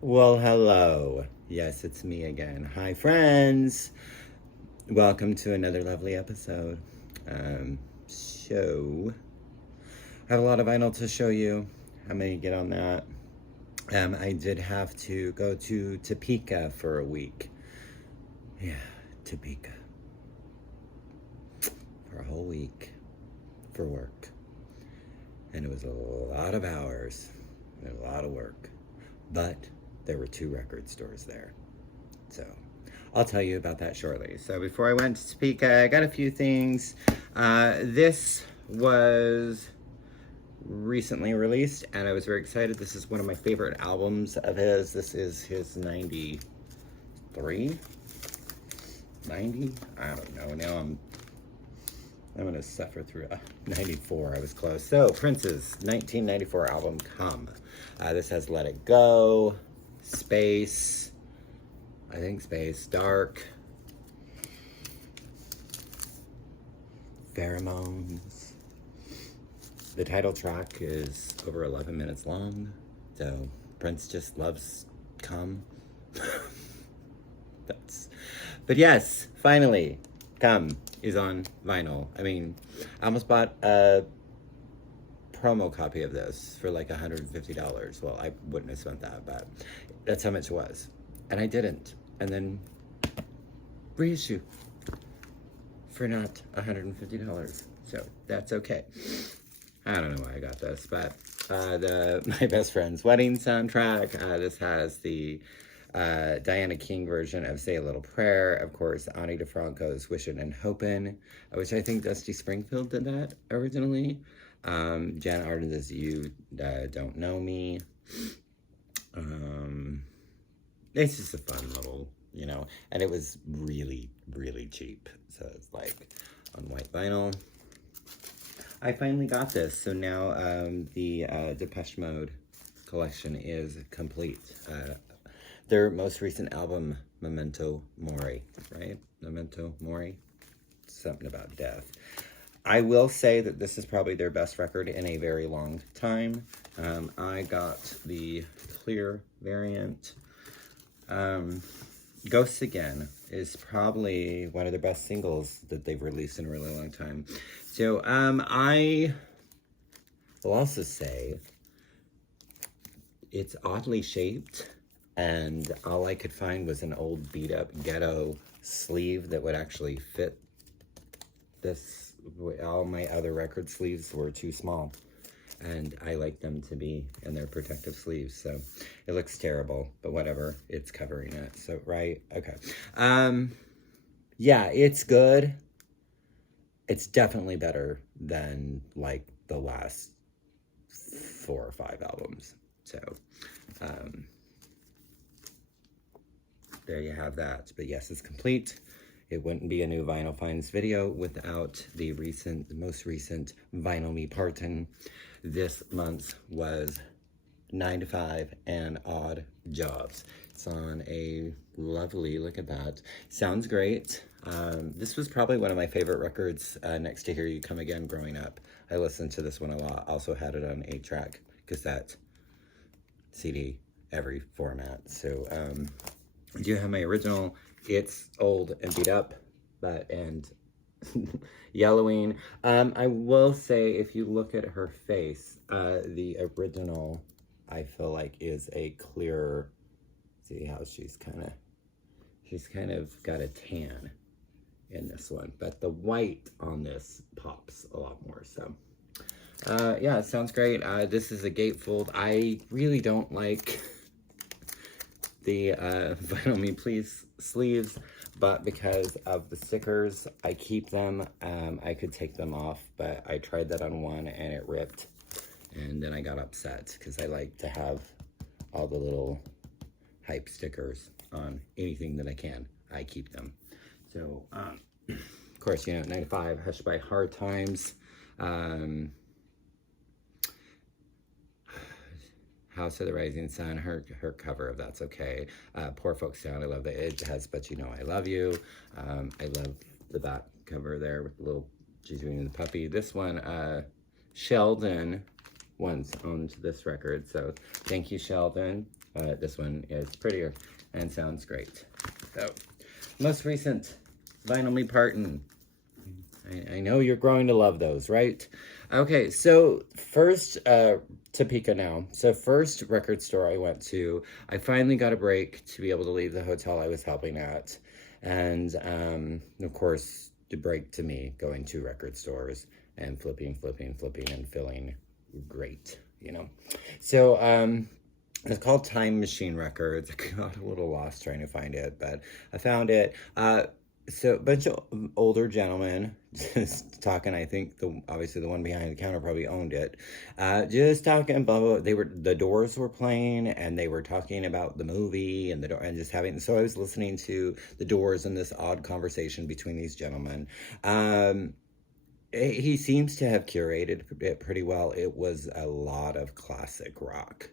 Well, hello. Yes, it's me again. Hi, friends. Welcome to another lovely episode. So, I have a lot of vinyl to show you. I'm going to get on that. I did have to go to Topeka for a week. Yeah, Topeka. For a whole week for work. And it was a lot of hours and a lot of work. But there were 2 record stores there. So I'll tell you about that shortly. So before I went to Topeka, I got a few things. This was recently released and I was very excited. This is one of my favorite albums of his. This is his 93? 90? I don't know. Now I'm gonna suffer through 94. I was close. So Prince's 1994 album, Come. This has Let It Go, Space, I think Space, Dark, Pheromones. The title track is over 11 minutes long, so Prince just loves Come. But yes, finally, Come is on vinyl. I mean, I almost bought a promo copy of this for like $150. Well, I wouldn't have spent that, but that's how much it was. And I didn't. And then reissue for not $150. So that's okay. I don't know why I got this, but my best friend's wedding soundtrack. This has the Diana King version of Say a Little Prayer. Of course, Ani DeFranco's Wishin' and Hopin', which I think Dusty Springfield did that originally. Jan Arden's You Don't Know Me. It's just a fun little, and it was really, really cheap. So it's like on white vinyl. I finally got this, so now the Depeche Mode collection is complete. Their most recent album, Memento Mori, right? Memento Mori? Something about death. I will say that this is probably their best record in a very long time. I got the clear variant. Ghosts Again is probably one of the best singles that they've released in a really long time. So I will also say it's oddly shaped, and all I could find was an old beat up ghetto sleeve that would actually fit this. All my other record sleeves were too small, and I like them to be in their protective sleeves, so it looks terrible, but whatever, it's covering it, so right, okay. Yeah, it's good. It's definitely better than like the last 4 or 5 albums, so there you have that. But yes, it's complete. It wouldn't be a new Vinyl Finds video without the most recent Vinyl Me Parton. This month was 9 to 5 and Odd Jobs. It's on a lovely, look at that. Sounds great. This was probably one of my favorite records next to Here You Come Again growing up. I listened to this one a lot. Also had it on 8-track, cassette, CD, every format. So I do have my original. It's old and beat up, and yellowing. I will say, if you look at her face, the original, I feel like, is a clearer. See how she's kind of got a tan in this one, but the white on this pops a lot more. So yeah, it sounds great. This is a gatefold. I really don't like the Vinyl Me Please sleeves, but because of the stickers, I keep them. I could take them off, but I tried that on one and it ripped, and then I got upset because I like to have all the little hype stickers on anything that I can. I keep them. So of course, 9 to 5, Hushed by Hard Times, House of the Rising Sun, her cover of That's Okay. Poor Folks Town, I love that it has But You Know I Love You. I love the back cover there with the little, she's doing the puppy. This one, Sheldon once owned this record, so thank you, Sheldon. This one is prettier and sounds great. So, most recent Vinyl Me Parton. I know you're growing to love those, right? Okay, so first, Topeka now. So first record store I went to, I finally got a break to be able to leave the hotel I was helping at. And, of course, the break to me, going to record stores and flipping, and feeling great, you know? So, it's called Time Machine Records. I got a little lost trying to find it, but I found it. So a bunch of older gentlemen just talking. I think obviously the one behind the counter probably owned it. Just talking, blah, blah, blah. The Doors were playing, and they were talking about the movie and just having. So I was listening to the Doors and this odd conversation between these gentlemen. He seems to have curated it pretty well. It was a lot of classic rock.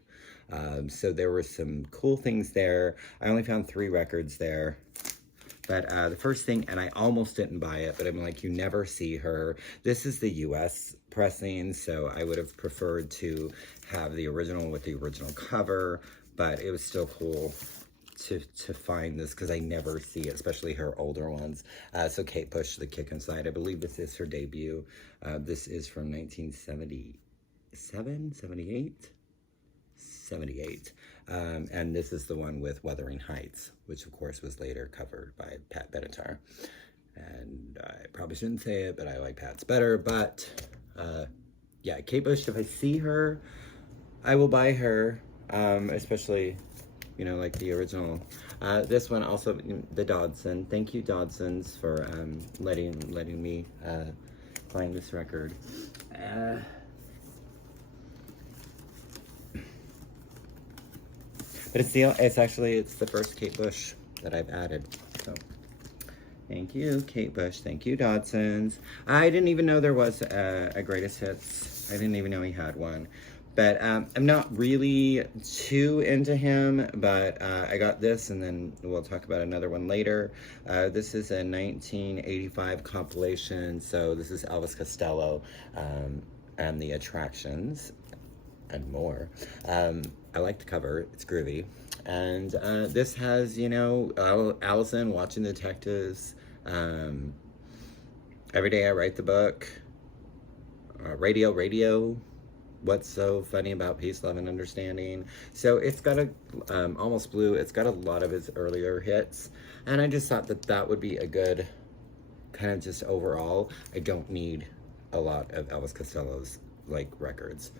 So there were some cool things there. I only found 3 records there. But the first thing, and I almost didn't buy it, but I'm like, you never see her. This is the US pressing, so I would have preferred to have the original with the original cover, but it was still cool to find this because I never see it, especially her older ones. So Kate Bush, The Kick Inside, I believe this is her debut. This is from 1977, 78? 78. And this is the one with Wuthering Heights, which of course was later covered by Pat Benatar. And I probably shouldn't say it, but I like Pat's better. But yeah, Kate Bush, if I see her, I will buy her, especially, you know, like the original. This one also, the Dodson. Thank you, Dodsons, for letting me find this record. But it's the first Kate Bush that I've added. So thank you, Kate Bush. Thank you, Dodsons. I didn't even know there was a greatest hits. I didn't even know he had one. But I'm not really too into him, but I got this, and then we'll talk about another one later. This is a 1985 compilation, so this is Elvis Costello and the Attractions and more. I like the cover, it's groovy. And this has, you know, Allison, Watching the Detectives, Every Day I Write the Book, Radio, What's So Funny About Peace, Love, and Understanding. So it's got Almost Blue, it's got a lot of his earlier hits. And I just thought that would be a good, kind of just overall, I don't need a lot of Elvis Costello's, like, records.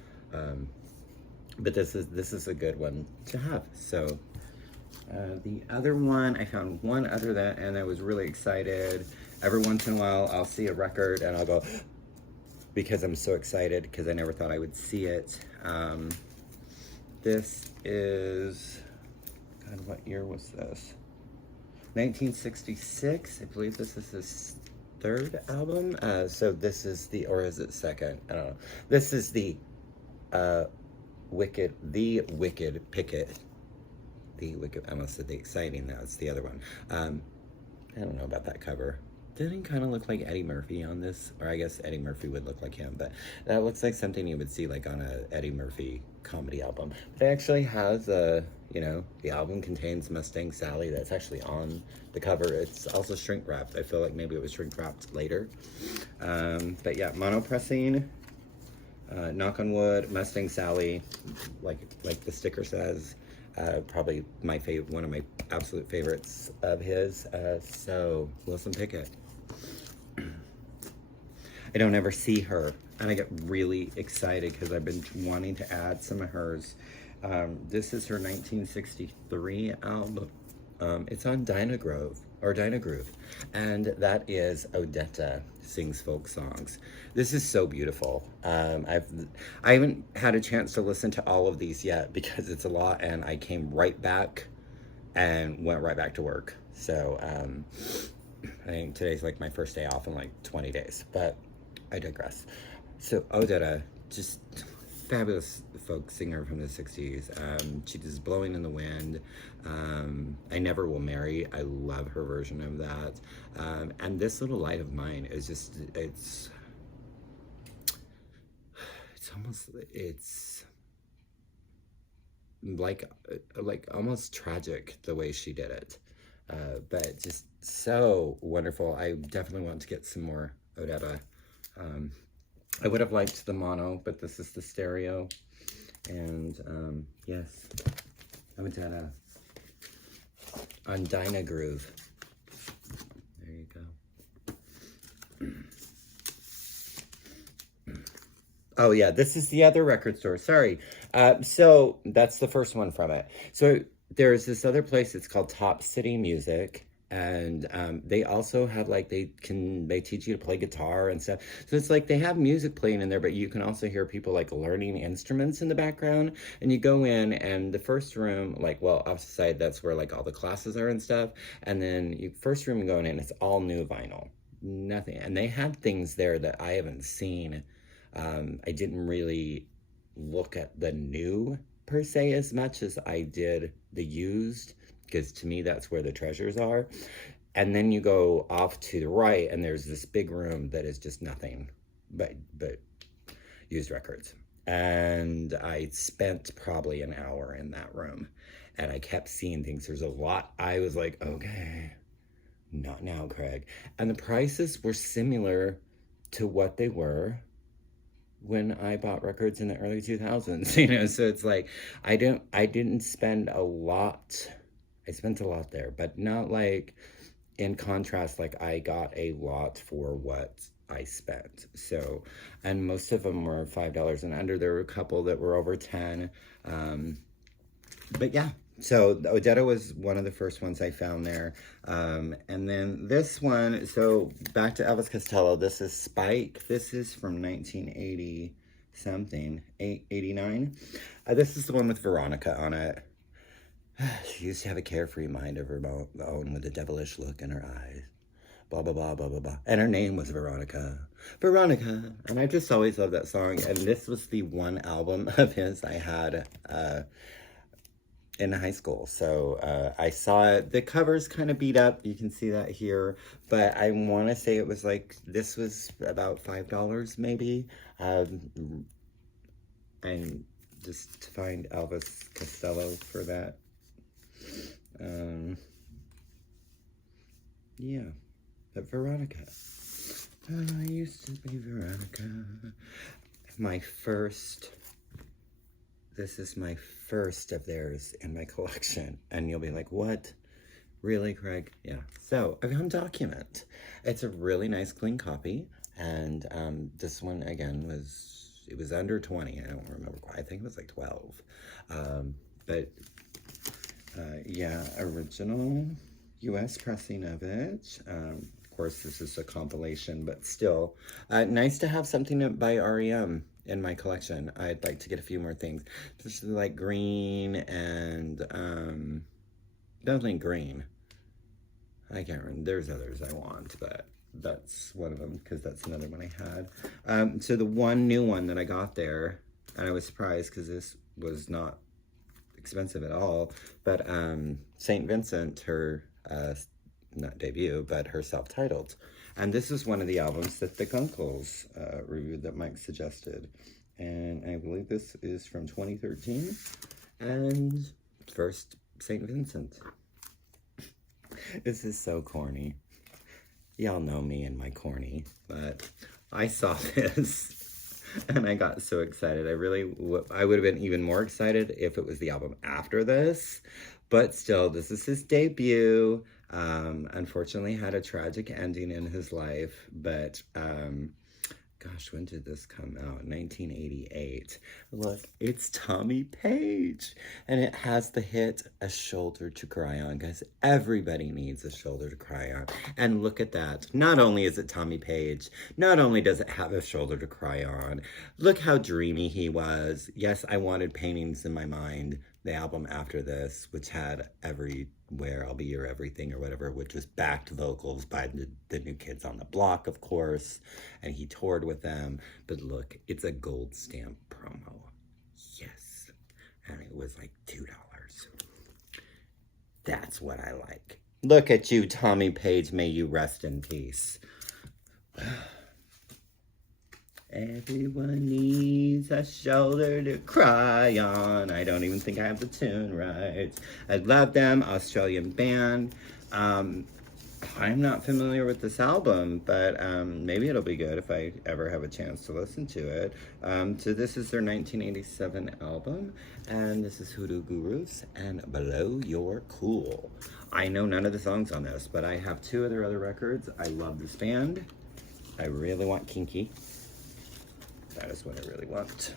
But this is a good one to have. So the other one, I found one other that, and I was really excited. Every once in a while, I'll see a record and I'll go, because I'm so excited, because I never thought I would see it. This is, God, what year was this? 1966. I believe this is his 3rd album. So this is or is it 2nd? I don't know. This is the Wicked Picket. The Wicked, I almost said the Exciting, that's the other one. I don't know about that cover. Didn't kind of look like Eddie Murphy on this, or I guess Eddie Murphy would look like him, but that looks like something you would see like on a Eddie Murphy comedy album. But it actually has you know, the album contains Mustang Sally. That's actually on the cover. It's also shrink wrapped. I feel like maybe it was shrink wrapped later. But yeah, mono pressing. Knock on wood, Mustang Sally, like the sticker says, probably one of my absolute favorites of his. So Wilson Pickett. I don't ever see her, and I get really excited because I've been wanting to add some of hers. This is her 1963 album. It's on Dynagroove, and that is Odetta Sings Folk Songs. This is so beautiful. I haven't had a chance to listen to all of these yet because it's a lot, and I came right back and went right back to work. So I think today's like my first day off in like 20 days, but I digress. So Odetta, just fabulous folk singer from the 60s. She does Blowing in the Wind. I Never Will Marry. I love her version of that. And This Little Light of Mine is just, it's like almost tragic the way she did it. But just so wonderful. I definitely want to get some more Odetta. I would have liked the mono, but this is the stereo. And yes, Odetta on Dyna Groove. There you go. Oh yeah, this is the other record store. Sorry. So that's the first one from it. So there's this other place. It's called Top City Music, and they also have like they teach you to play guitar and stuff. So it's like they have music playing in there, but you can also hear people like learning instruments in the background. And you go in, and the first room, like well, off the side, that's where like all the classes are and stuff. And then you first room going in, it's all new vinyl, nothing. And they had things there that I haven't seen. I didn't really look at the new per se as much as I did the used, because to me that's where the treasures are. And then you go off to the right, and there's this big room that is just nothing but used records. And I spent probably an hour in that room, and I kept seeing things. There's a lot. I was like, okay, not now, Craig. And the prices were similar to what they were when I bought records in the early 2000s, you know. So it's like I didn't spend a lot. I spent a lot there, but not like in contrast, like I got a lot for what I spent. So, and most of them were $5 and under. There were a couple that were over 10. But yeah, so Odetta was one of the first ones I found there. And then this one, so back to Elvis Costello, this is Spike. This is from 1980 something, 89. This is the one with Veronica on it. She used to have a carefree mind of her own with a devilish look in her eyes. Blah, blah, blah, blah, blah, blah. And her name was Veronica. Veronica. And I just always loved that song. And this was the one album of his I had in high school. So I saw it. The cover's kind of beat up. You can see that here. But I want to say it was like, this was about $5 maybe. And just to find Elvis Costello for that. Yeah. But Veronica. I used to be Veronica. This is my first of theirs in my collection. And you'll be like, what? Really, Craig? Yeah. So, I found Document. It's a really nice, clean copy. And this one, again, it was under 20. I don't remember quite. I think it was like 12. Yeah, original U.S. pressing of it. Of course, this is a compilation, but still nice to have something by REM in my collection. I'd like to get a few more things, especially like green and definitely green. I can't remember. There's others I want, but that's one of them because that's another one I had. So the one new one that I got there, and I was surprised because this was not expensive at all, but St. Vincent, her not debut, but her self-titled. And this is one of the albums that the Gunkles reviewed that Mike suggested. And I believe this is from 2013. And first, St. Vincent. This is so corny. Y'all know me and my corny, but I saw this and I got so excited. I would have been even more excited if it was the album after this. But still, this is his debut. Unfortunately had a tragic ending in his life, but gosh, when did this come out? 1988. Look, it's Tommy Page, and it has the hit A Shoulder to Cry On, guys. Everybody needs a shoulder to cry on. And look at that. Not only is it Tommy Page, not only does it have a shoulder to cry on, look how dreamy he was. Yes, I wanted Paintings in My Mind, the album after this, which had Everywhere, I'll Be Your Everything or whatever, which was backed vocals by the New Kids on the Block, of course, and he toured with them. But look, it's a gold stamp promo. Yes. And it was like $2. That's what I like. Look at you, Tommy Page. May you rest in peace. Everyone needs a shoulder to cry on. I don't even think I have the tune right. I love them, Australian band. I'm not familiar with this album, but maybe it'll be good if I ever have a chance to listen to it. So this is their 1987 album, and this is Hoodoo Gurus and Below Your Cool. I know none of the songs on this, but I have 2 of their other records. I love this band. I really want Kinky. That is what I really want.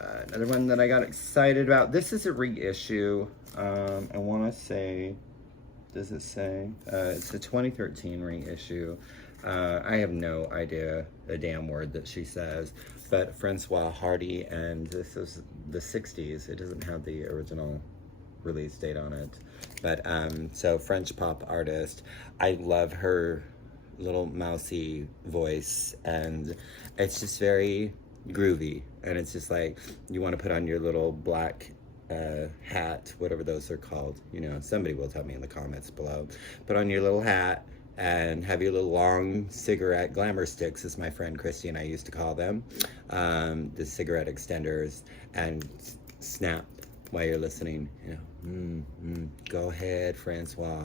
Another one that I got excited about. This is a reissue. I want to say, does it say? It's a 2013 reissue. I have no idea a damn word that she says, but Francois Hardy, and this is the 60s. It doesn't have the original release date on it. But, so French pop artist. I love her little mousy voice, and it's just very groovy, and it's just like you want to put on your little black hat, whatever those are called, you know, somebody will tell me in the comments below. Put on your little hat and have your little long cigarette glamour sticks, as my friend Christy and I used to call them, the cigarette extenders, and snap while you're listening, you know. Go ahead, Francois.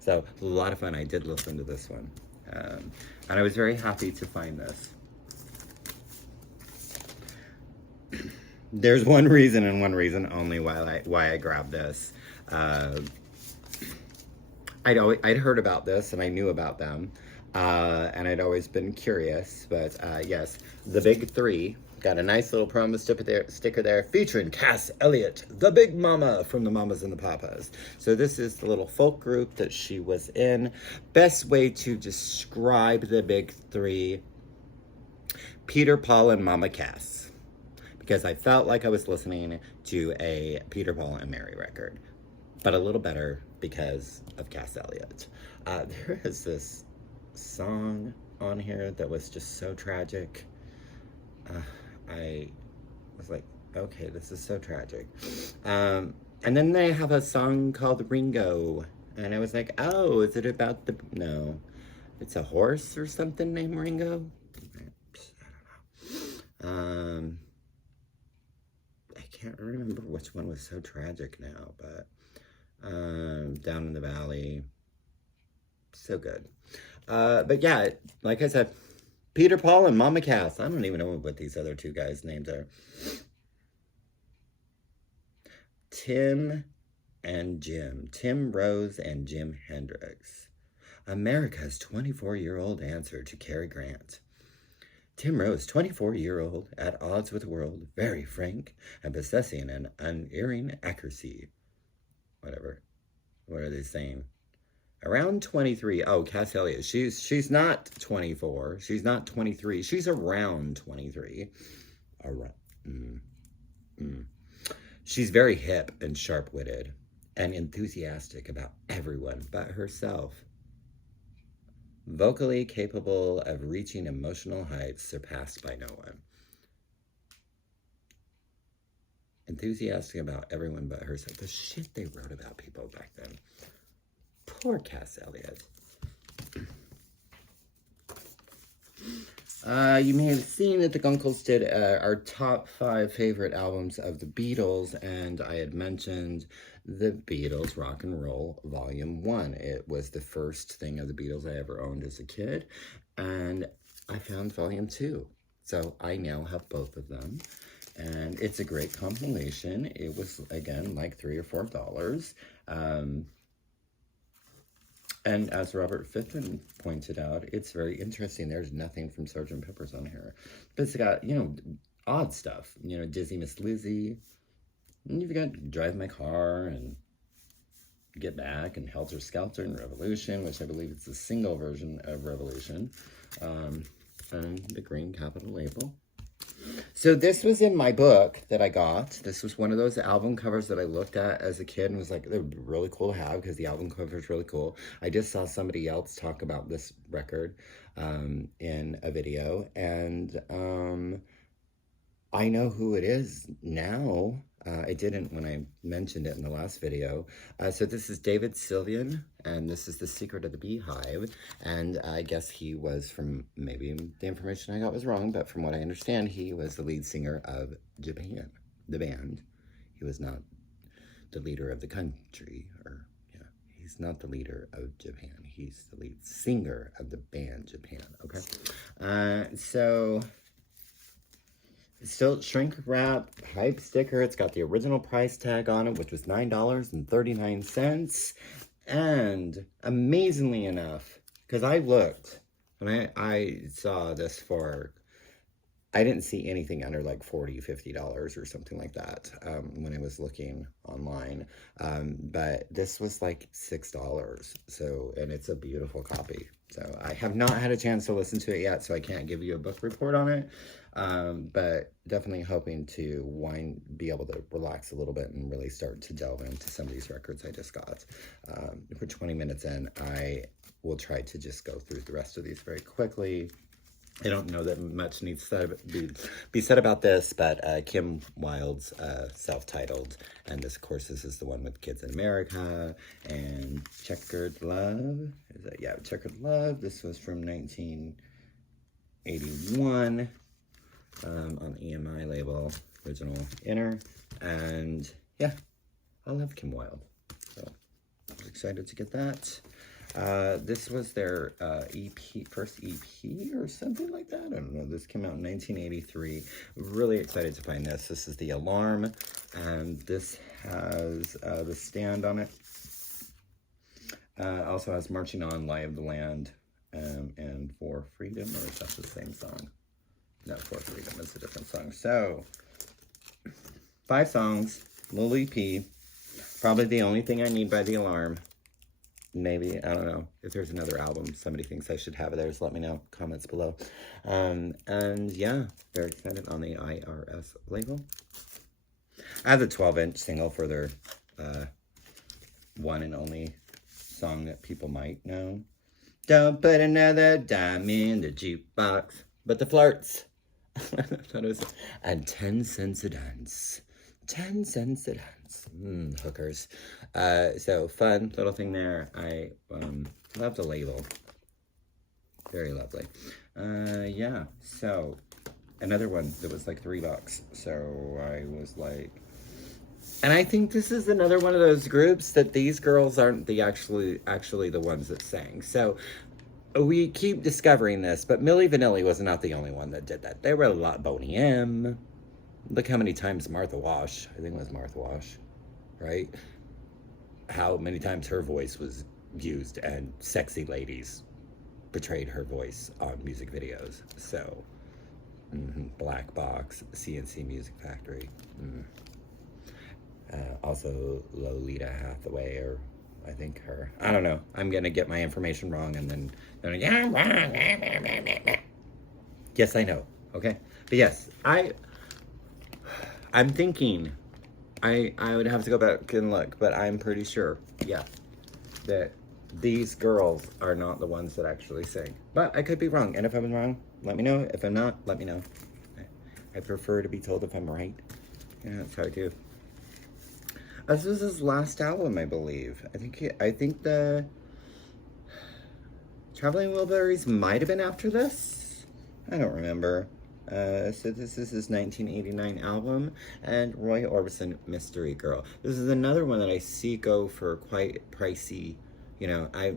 So a lot of fun. I did listen to this one, and I was very happy to find this. There's one reason and one reason only why I grabbed this. I'd heard about this and I knew about them, and I'd always been curious. But yes, the Big Three. Got a nice little promo sticker there featuring Cass Elliot, the Big Mama from the Mamas and the Papas. So this is the little folk group that she was in. Best way to describe the Big Three: Peter, Paul, and Mama Cass. Because I felt like I was listening to a Peter, Paul, and Mary record. But a little better because of Cass Elliot. There is this song on here that was just so tragic. I was like, okay, this is so tragic. And then they have a song called Ringo. And I was like, oh, is it about the... No. It's a horse or something named Ringo? I don't know. I can't remember which one was so tragic now, but Down in the Valley. So good. But yeah, like I said, Peter, Paul, and Mama Cass. I don't even know what these other 2 guys' names are. Tim and Jim. Tim Rose and Jim Hendrix. America's 24-year-old answer to Cary Grant. Tim Rose, 24-year-old, at odds with the world, very frank, and possessing an unerring accuracy. Whatever. What are they saying? Around 23. Oh, Cass Elliot. She's not 24. She's not 23. She's around 23. Around. She's very hip and sharp-witted and enthusiastic about everyone but herself. Vocally capable of reaching emotional heights surpassed by no one. Enthusiastic about everyone but herself. The shit they wrote about people back then. Poor Cass Elliot. You may have seen that the Gunkles did our top 5 favorite albums of the Beatles, and I had mentioned the Beatles Rock and Roll Volume 1. It was the first thing of the Beatles I ever owned as a kid, and I found Volume 2. So I now have both of them, and it's a great compilation. It was, again, like $3 or $4. And as Robert Fitton pointed out, it's very interesting. There's nothing from Sgt. Pepper's on here. But it's got, you know, odd stuff. You know, Dizzy Miss Lizzy. And you've got Drive My Car and Get Back and Helter Skelter and Revolution, which I believe it's the single version of Revolution. And the green capital label. So this was in my book that I got. This was one of those album covers that I looked at as a kid and was like, it would be really cool to have because the album cover is really cool. I just saw somebody else talk about this record in a video, and I know who it is now. I didn't when I mentioned it in the last video. So this is David Sylvian, and this is The Secret of the Beehive. And I guess he was from, maybe the information I got was wrong, but from what I understand, he was the lead singer of Japan, the band. He was not the leader of the country, or, yeah, he's not the leader of Japan. He's the lead singer of the band Japan, okay? So... still shrink wrap hype sticker. It's got the original price tag on it, which was $9.39. And amazingly enough, because I looked and I saw this for, I didn't see anything under like $40, $50 or something like that when I was looking online. But this was like $6. So, and it's a beautiful copy. So I have not had a chance to listen to it yet, so I can't give you a book report on it. But definitely hoping to be able to relax a little bit and really start to delve into some of these records I just got. For 20 minutes in, I will try to just go through the rest of these very quickly. I don't know that much needs to be said about this, but Kim Wilde's self-titled, and this, of course, this is the one with Kids in America, and Checkered Love. Is that, yeah, Checkered Love. This was from 1981 on EMI label, original inner, and yeah, I love Kim Wilde, so I was excited to get that. This was their first EP or something like that. I don't know. This came out in 1983. Really excited to find this. This is The Alarm, and this has the stand on it. Also has Marching On, Lie of the Land, and For Freedom, or is that the same song? No, For Freedom is a different song. So, 5 songs, little EP. Probably the only thing I need by The Alarm. Maybe, I don't know. If there's another album somebody thinks I should have of theirs, let me know. Comments below. And yeah, very excited on the IRS label. I have the 12-inch single for their one and only song that people might know. Don't put another dime in the jukebox. But the flirts. And 10 cents a dance. 10 cents a dance. Hookers. So fun little thing there. I love the label. Very lovely. Yeah, so another one that was like $3. So I was like, and I think this is another one of those groups that these girls aren't the actually the ones that sang. So we keep discovering this, but Milli Vanilli was not the only one that did that. There were a lot. Boney M. Look how many times Martha Wash, I think it was Martha Wash, right? How many times her voice was used, and sexy ladies portrayed her voice on music videos. So, Black Box, CNC Music Factory. Also Lolita Hathaway, or I think her. I don't know. I'm going to get my information wrong, and then yeah, I'm wrong. Yes, I know. Okay? But yes, I'm thinking, I would have to go back and look, but I'm pretty sure, yeah, that these girls are not the ones that actually sing. But I could be wrong, and if I'm wrong, let me know. If I'm not, let me know. I prefer to be told if I'm right. Yeah, that's how I do. This was his last album, I believe. I think the Traveling Wilburys might have been after this. I don't remember. So this is his 1989 album, and Roy Orbison, Mystery Girl. This is another one that I see go for quite pricey. You know, I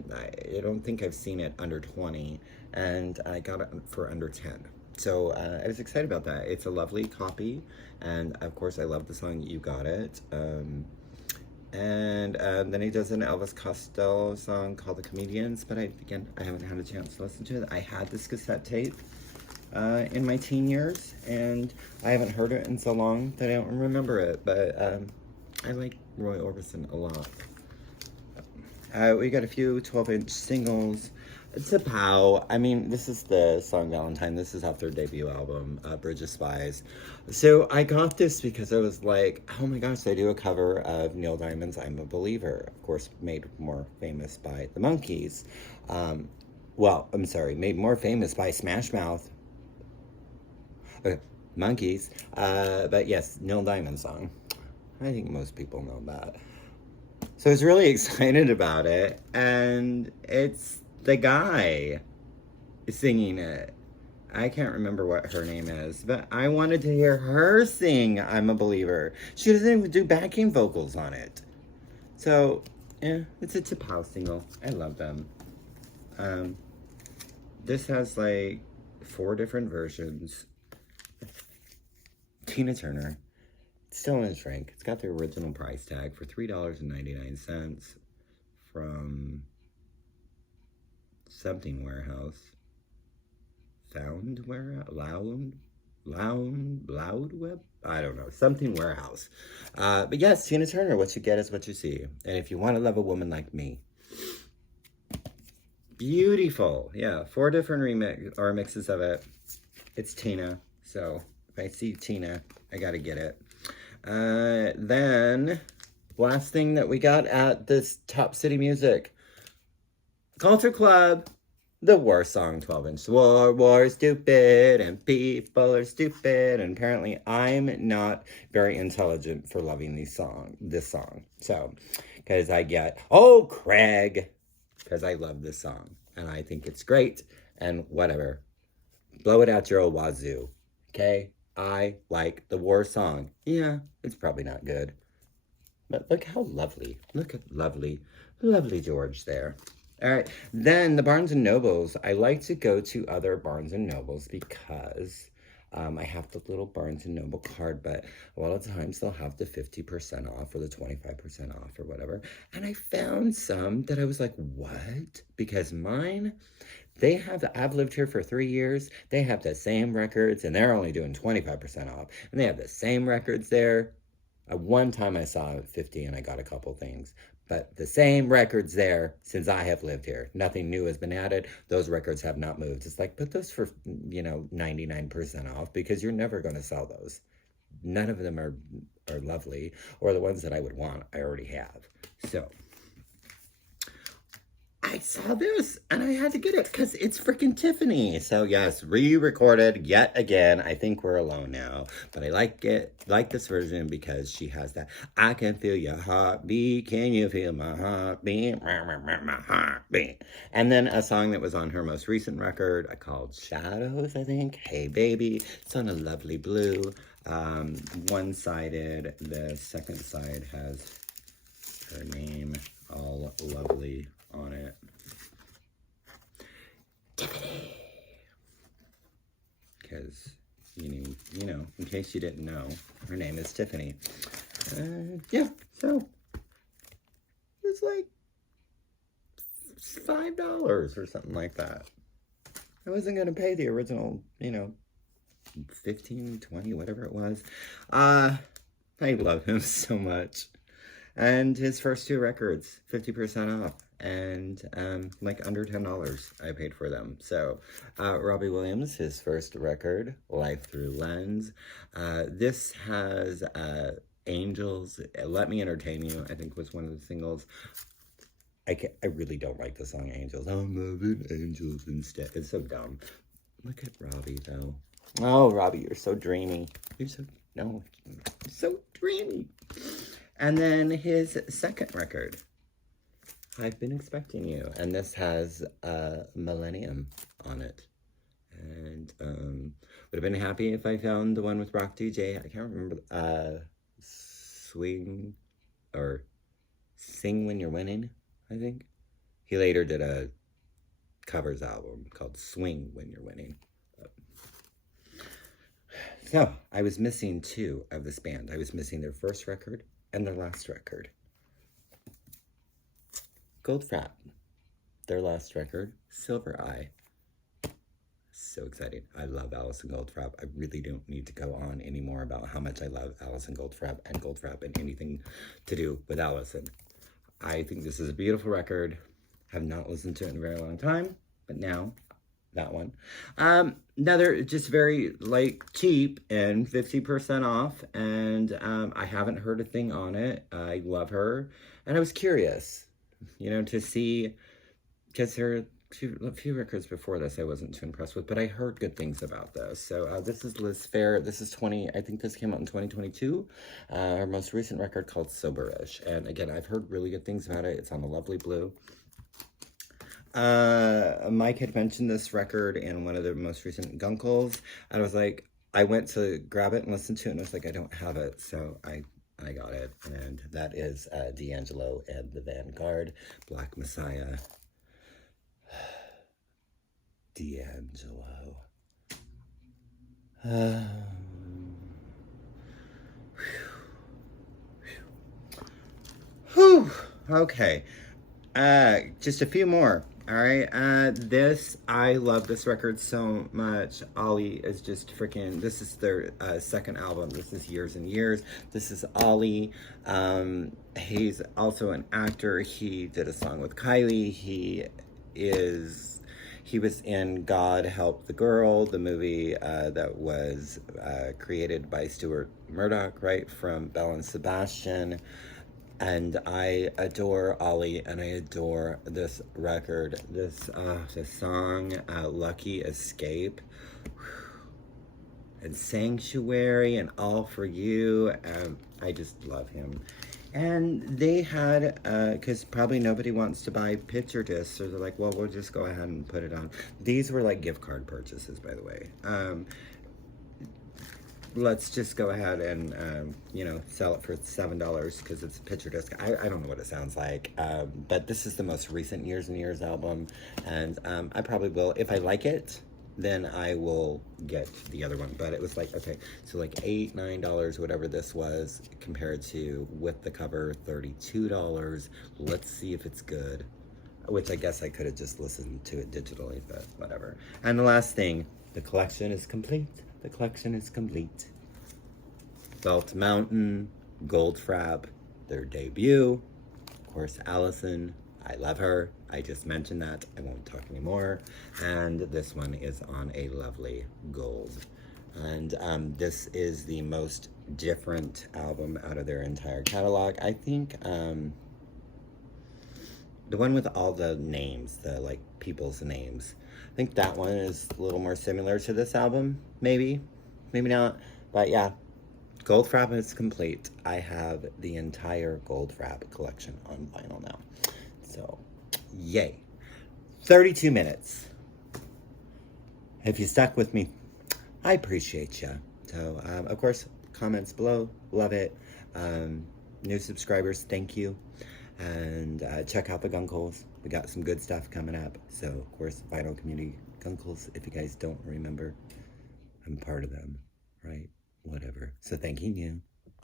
don't think I've seen it under 20, and I got it for under 10. So I was excited about that. It's a lovely copy, and of course I love the song You Got It. And then he does an Elvis Costello song called The Comedians, but I haven't had a chance to listen to it. I had this cassette tape in my teen years, and I haven't heard it in so long that I don't remember it, but I like Roy Orbison a lot. We got a few 12-inch singles. It's a pow. I mean, this is the song Valentine. This is off their debut album, Bridge of Spies. So I got this because I was like, oh my gosh, they do a cover of Neil Diamond's I'm a Believer. Of course, made more famous by the Monkees. Well, I'm sorry, made more famous by Smash Mouth. Monkees. But yes, Neil Diamond song. I think most people know that. So I was really excited about it, and it's the guy singing it. I can't remember what her name is, but I wanted to hear her sing I'm a Believer. She doesn't even do backing vocals on it. So, yeah, it's a Tip House single. I love them. This has like 4 different versions. Tina Turner. It's still in shrink. It's got the original price tag for $3.99 from something warehouse. Found warehouse? Loud web? I don't know. Something warehouse. But yes, Tina Turner, what you get is what you see. And if you want to love a woman like me. Beautiful. Yeah, 4 different mixes of it. It's Tina. So if I see Tina, I gotta get it. Then, last thing that we got at this Top City Music. Culture Club. The war song, 12-inch. War is stupid, and people are stupid, and apparently I'm not very intelligent for loving this song. So, because I get, oh, Craig, because I love this song, and I think it's great, and whatever. Blow it out your old wazoo, okay? I like the war song. Yeah, it's probably not good. But look how lovely. Look at lovely George there. All right, then the Barnes & Nobles. I like to go to other Barnes & Nobles because I have the little Barnes & Noble card, but a lot of times they'll have the 50% off or the 25% off or whatever. And I found some that I was like, what? Because mine, I've lived here for 3 years. They have the same records and they're only doing 25% off. And they have the same records there. One time I saw it 50 and I got a couple things. But the same records there since I have lived here. Nothing new has been added. Those records have not moved. It's like, put those for, 99% off because you're never going to sell those. None of them are lovely, or the ones that I would want, I already have. So, I saw this and I had to get it because it's freaking Tiffany. So yes, re-recorded yet again. I think we're alone now, but I like this version because she has that. I can feel your heartbeat. Can you feel my heartbeat? My heartbeat. And then a song that was on her most recent record called Shadows, I think. Hey baby, it's on a lovely blue. One-sided. The second side has her name all lovely on it. Tiffany. Because, in case you didn't know, her name is Tiffany. Yeah, so it's like $5 or something like that. I wasn't going to pay the original, 15, 20, whatever it was. I love him so much. And his first 2 records, 50% off. And like under $10 I paid for them. So Robbie Williams, his first record, Life Through Lens. This has Angels, Let Me Entertain You, I think was one of the singles. I really don't like the song Angels. I'm loving angels instead. It's so dumb. Look at Robbie though. Oh, Robbie, you're so dreamy. You're so dreamy. And then his second record, I've Been Expecting You. And this has Millennium on it. And would have been happy if I found the one with Rock DJ. I can't remember. Swing or Sing When You're Winning, I think. He later did a covers album called Swing When You're Winning. So, I was missing 2 of this band. I was missing their first record and their last record. Goldfrapp, their last record, Silver Eye. So excited. I love Alison Goldfrapp. I really don't need to go on anymore about how much I love Alison Goldfrapp and anything to do with Alison. I think this is a beautiful record. Have not listened to it in a very long time, but now, that one. Another just very cheap and 50% off, and I haven't heard a thing on it. I love her, and I was curious, to see, because her a few records before this I wasn't too impressed with, but I heard good things about this. So this is Liz Phair. This is I think this came out in 2022. Her most recent record called Soberish. And again, I've heard really good things about it. It's on the Lovely Blue. Mike had mentioned this record in one of the most recent Gunkles. And I was like, I went to grab it and listen to it, and I was like, I don't have it. So I got it. And that is D'Angelo and the Vanguard, Black Messiah. D'Angelo. Whew. Okay. Just a few more. All right. I love this record so much. Ollie is just freaking, this is their second album. This is Years and Years. This is Ollie. He's also an actor. He did a song with Kylie. He was in God Help the Girl, the movie that was created by Stuart Murdoch, right, from Belle and Sebastian. And I adore Ollie, and I adore this record. This song, Lucky Escape, and Sanctuary, and All For You. I just love him. And they had, because probably nobody wants to buy picture discs, so they're like, well, we'll just go ahead and put it on. These were like gift card purchases, by the way. Let's just go ahead and, you know, sell it for $7 because it's a picture disc. I don't know what it sounds like, but this is the most recent Years and Years album, and I probably will, if I like it, then I will get the other one. But it was like, okay, so like $8, $9, whatever this was, compared to, with the cover, $32. Let's see if it's good. Which I guess I could have just listened to it digitally, but whatever. And the last thing, the collection is complete. The collection is complete. Belt Mountain, Goldfrapp, their debut. Of course, Allison, I love her. I just mentioned that. I won't talk anymore. And this one is on a lovely gold. And this is the most different album out of their entire catalog. I think the one with all the names, the like people's names. I think that one is a little more similar to this album, maybe not, but yeah, Goldfrapp is complete. I have the entire Goldfrapp collection on vinyl now, so yay. 32 minutes. If you stuck with me, I appreciate you. So of course, comments below, love it. New subscribers, thank you. And check out the Gunkles. We got some good stuff coming up. So, of course, Vinyl Community Gunkles, if you guys don't remember, I'm part of them, right? Whatever. So, thanking you.